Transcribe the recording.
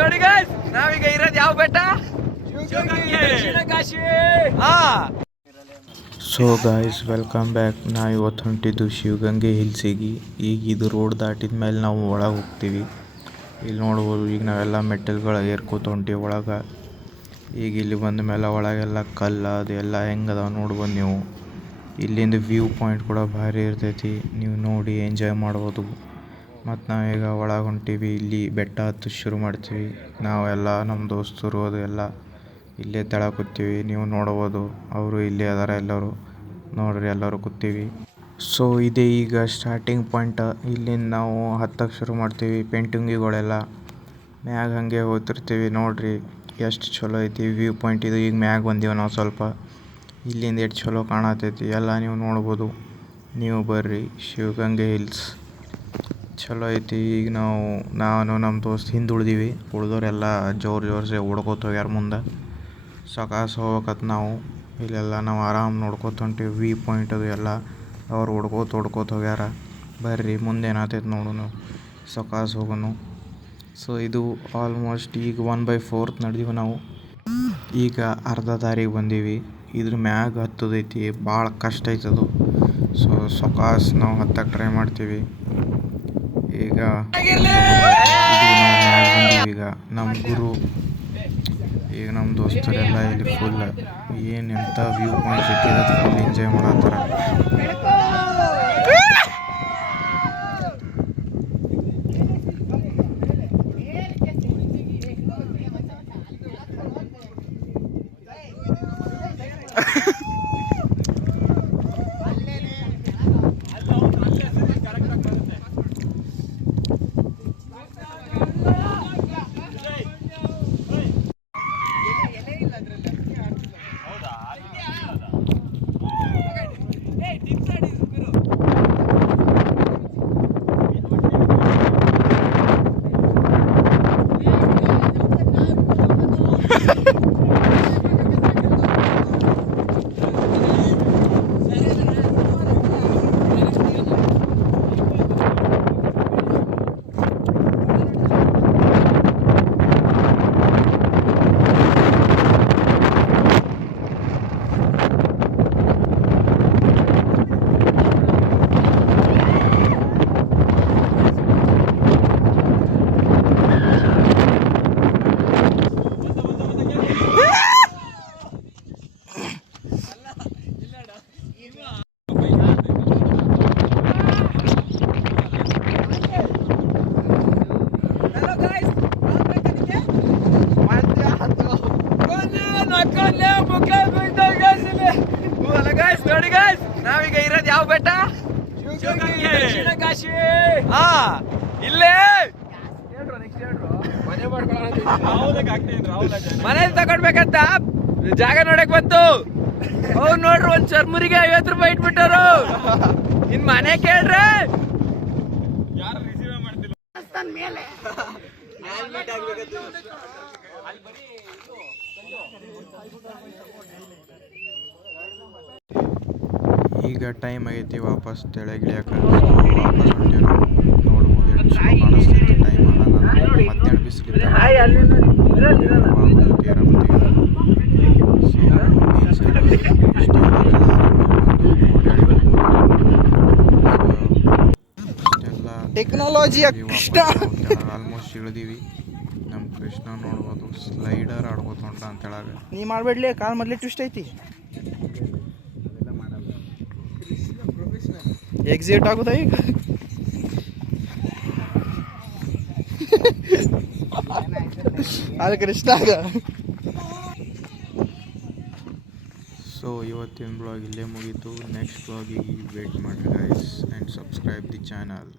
ನೋಡಿ ಗಾಯ್ಸ್, ನಾವೀಗ ಇರೋದು ಯಾವ ಬೆಟ್ಟ? ದಕ್ಷಿಣ Kashi. So guys, welcome back. ನಾವು ಇವತ್ತು ಹೊಂಟಿದ್ದು ಶಿವಗಂಗೆ ಹಿಲ್ಸಿಗೆ. ಈಗ ಇದು ರೋಡ್ ದಾಟಿದ ಮೇಲೆ ನಾವು ಒಳಗೆ ಹೋಗ್ತೀವಿ. ಇಲ್ಲಿ ನೋಡ್ಬೋದು, ಈಗ ನಾವೆಲ್ಲ ಮೆಟ್ಟಲ್ಗಳು ಏರ್ಕೋತ ಹೊಂಟೀವಿ ಒಳಗೆ. ಈಗ ಇಲ್ಲಿ ಬಂದ ಮೇಲೆ ಒಳಗೆಲ್ಲ ಕಲ್ಲು ಅದು ಎಲ್ಲ ಹೆಂಗದ ನೋಡ್ಬೋದು ನೀವು. ಇಲ್ಲಿಂದ ವ್ಯೂ ಪಾಯಿಂಟ್ ಕೂಡ ಭಾರಿ ಇರ್ತೈತಿ, ನೀವು ನೋಡಿ ಎಂಜಾಯ್ ಮಾಡ್ಬೋದು. ಮತ್ತು ನಾವೀಗ ಒಳಗೆ ಹೊಂಟೀವಿ. ಇಲ್ಲಿ ಬೆಟ್ಟ ಹತ್ತು ಶುರು ಮಾಡ್ತೀವಿ. ನಾವೆಲ್ಲ ನಮ್ಮ ದೋಸ್ತರು ಅದು ಎಲ್ಲ ಇಲ್ಲೇ ತೆಳಗೆ ಕೂತೀವಿ. ನೀವು ನೋಡ್ಬೋದು, ಅವರು ಇಲ್ಲೇ ಅದಾರ ಎಲ್ಲರೂ. ನೋಡ್ರಿ, ಎಲ್ಲರೂ ಕೂತೀವಿ. ಸೊ ಇದೇ ಈಗ ಸ್ಟಾರ್ಟಿಂಗ್ ಪಾಯಿಂಟ್. ಇಲ್ಲಿಂದ ನಾವು ಹತ್ತಕ್ಕೆ ಶುರು ಮಾಡ್ತೀವಿ. ಪೇಂಟಿಂಗಿಗಳೆಲ್ಲ ಮ್ಯಾಗ ಹಾಗೆ ಹೋಗ್ತಿರ್ತೀವಿ. ನೋಡ್ರಿ ಎಷ್ಟು ಚಲೋ ಐತಿ ವ್ಯೂ ಪಾಯಿಂಟ್ ಇದು. ಈಗ ಮ್ಯಾಗ ಬಂದೀವಿ ನಾವು ಸ್ವಲ್ಪ. ಇಲ್ಲಿಂದ ಎಷ್ಟು ಚಲೋ ಕಾಣತೈತಿ ಎಲ್ಲ ನೀವು ನೋಡ್ಬೋದು. ನೀವು ಬರ್ರಿ, ಶಿವಗಂಗೆ ಹಿಲ್ಸ್ ಚಲೋ ಐತಿ. ಈಗ ನಾನು ನಮ್ಮ ದೋಸ್ತ್ ಹಿಂದೆ ಉಳ್ದೀವಿ. ಉಳ್ದೋರೆಲ್ಲ ಜೋರ್ಸೆ ಓಡ್ಕೋತ ಹೋಗ್ಯಾರ ಮುಂದೆ. ಸಕಾಸ ಹೋಗ್ಬೇಕತ್ ನಾವು. ಇಲ್ಲೆಲ್ಲ ನಾವು ಆರಾಮ್ ನೋಡ್ಕೋತ ಹೊಂಟೀವಿ. ವ್ಯೂ ಪಾಯಿಂಟ್ ಅದು ಎಲ್ಲ ಅವ್ರು ಹೊಡ್ಕೋತ ಹೋಗ್ಯಾರ. ಬರ್ರಿ ಮುಂದೆ ಏನಾಗ್ತೈತೆ ನೋಡೋಣ, ಸಕಾಸ ಹೋಗೋನು. ಸೊ ಇದು ಆಲ್ಮೋಸ್ಟ್ ಈಗ 1/4 ನಡೆದೀವಿ ನಾವು. ಈಗ ಅರ್ಧ ದಾರಿಗೆ ಬಂದೀವಿ. ಇದ್ರ ಮ್ಯಾಗ ಹತ್ತದೈತಿ, ಭಾಳ ಕಷ್ಟ ಐತದು. ಸೊ ಸಕಾಸ್ ನಾವು ಹತ್ತಕ್ಕೆ ಟ್ರೈ ಮಾಡ್ತೀವಿ. ಈಗ ಈಗ ನಮ್ಮ ಗುರು, ಈಗ ನಮ್ಮ ದೋಸ್ತರೆಲ್ಲ ಇಲ್ಲಿ ಫುಲ್ ಏನು ಎಂಥ ವ್ಯೂ ಪಾಯಿಂಟ್ ಸಿಕ್ಕಿದೆ, ಫುಲ್ ಎಂಜಾಯ್ ಮಾಡತ್ತಾರ. ನೋಡಿ ಗಾಯ್ಸ್, ನಾವೀಗ ಇರೋದು ಯಾವ ಬೆಟ್ಟ? ದಕ್ಷಿಣ ಕಾಶಿ. ಇಲ್ಲೇ ಮನೆ ತಗೊಂಡ್ಬೇಕಂತ ಜಾಗ ನೋಡಕ್ ಬಂತು. ಅವ್ರು ನೋಡ್ರಿ, ಒಂದ್ ಚರ್ಮುರಿಗೆ 50 ರೂಪಾಯಿ ಇಟ್ಬಿಟ್ಟರು. ಇನ್ ಮನೆ ಕೇಳ್ರೆ ಈಗ ಟೈಮ್ ಆಗೈತಿ ವಾಪಸ್ ತೆಳಗಿಳಿಯಕ್ಕೆ. ವಾಪಸ್ ಹೊಂಟೀವಿ ನಾವು. ನೋಡ್ಬೋದು ಎಷ್ಟು ಚಲೋ ಕಾಣಿಸ್ತೈತಿ. ಟೈಮ್ ಮಧ್ಯಾಹ್ನ ಬಿಸಿಲಿದೆ. Technology almost ಇಳಿದೀವಿ. ನಮ್ಮ ಕೃಷ್ಣ ನೋಡ್ಬೋದು, ಸ್ಲೈಡರ್ ಆಡ್ಬೋದು ಹೊಂಟ ಅಂತ ಹೇಳಾಗ. ನೀ ಮಾಡ್ಬೇಡ್ಲಿ, ಕಾಲ್ ಮೊದ್ಲೇ ಟ್ವಿಸ್ಟ್ ಐತಿ. ಎಕ್ಸಿಟ್ ಆಗುದಾ ಈಗ? ಅದು ಕೃಷ್ಣಾಗ. ಸೊ ಇವತ್ತಿನ ಬ್ಲಾಗ್ ಇಲ್ಲೇ ಮುಗೀತು. ನೆಕ್ಸ್ಟ್ ಬ್ಲಾಗಿಗೆ ವೇಟ್ ಮಾಡಿ guys, and subscribe the channel.